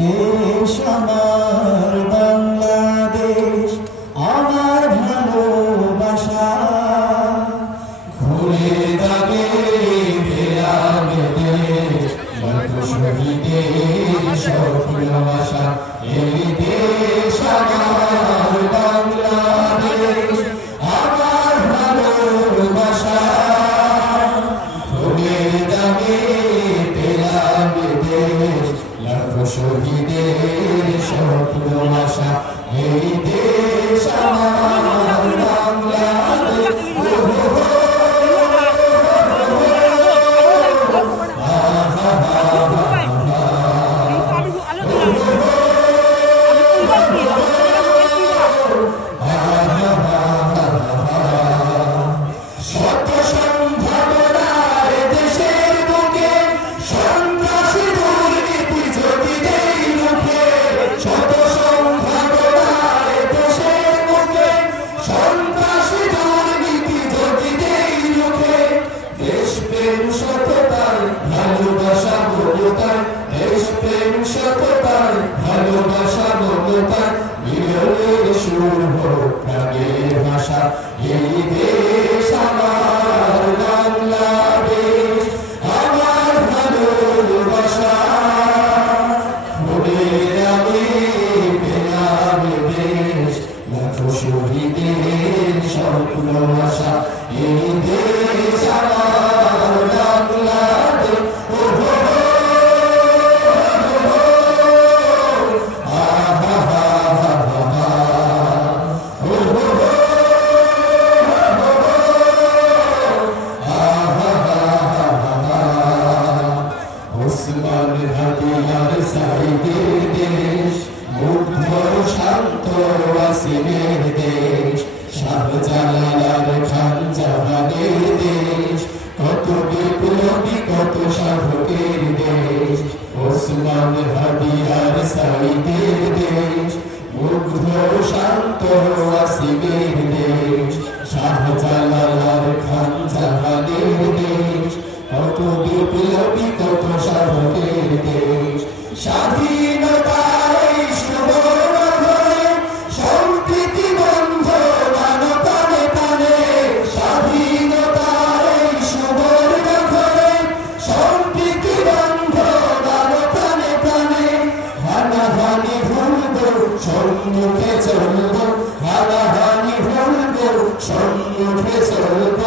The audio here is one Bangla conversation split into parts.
দেশ আমার বাংলাদেশ, আমার ভালোবাসা। ঘুরে দাগে বেড়াবে দেশ, লাখো শহীদের স্বপ্ন আশা। এই দেশ আমার বাংলাদেশ, আমার ভালোবাসা। ঘুরে দাগে বেড়াবে দেশ, লাখো শহীদের স্বপ্ন আশা। এই দেশ আমার বাংলাদেশ। ভালোবাসা মমতা মিলনের সুর হোক প্রাণের ভাষা। এই দেশ আমার বাংলাদেশ, আমার ভালোবাসা। ফুলের আমি পেলাম দেশ, লাখো শহীদের স্বপ্ন আশা। এই দেশ আমার বাংলাদেশ। ওসমান হাদিয়ার সাইদের দেশ, মুগ্ধ শান্ত ওয়াসিমের দেশ, শাহজালাল খান জাহানের দেশ, কত বিপ্লবী কত সাধকের দেশ। ওসমান হাদিয়ার সাইদের দেশ, মুগ্ধ শান্ত ওয়াসিমের দেশ, শাহজালাল খান জাহানের দেশ, কত বিপ্লবী কত সাধকের দেশ। স্বাধীনতার এই সুবর্ণ ঘরে সম্প্রীতি বন্ধ মানবতানে টানে। স্বাধীনতার এই সুবর্ণ ঘরে সম্প্রীতি বন্ধ মানবতানে টানে। হানাহানি ভুলব সম্মুখে চলব, হানাহানি ভুলব সম্মুখে চলব।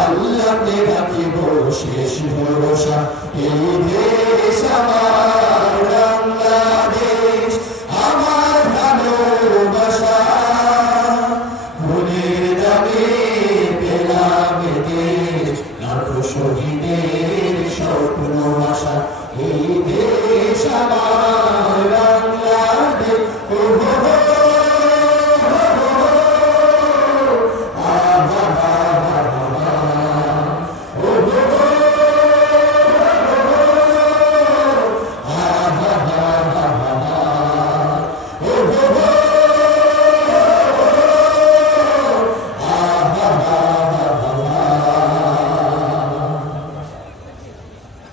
আল্লাহকে রাখিব শেষ ভরসা। এই দেশ আমার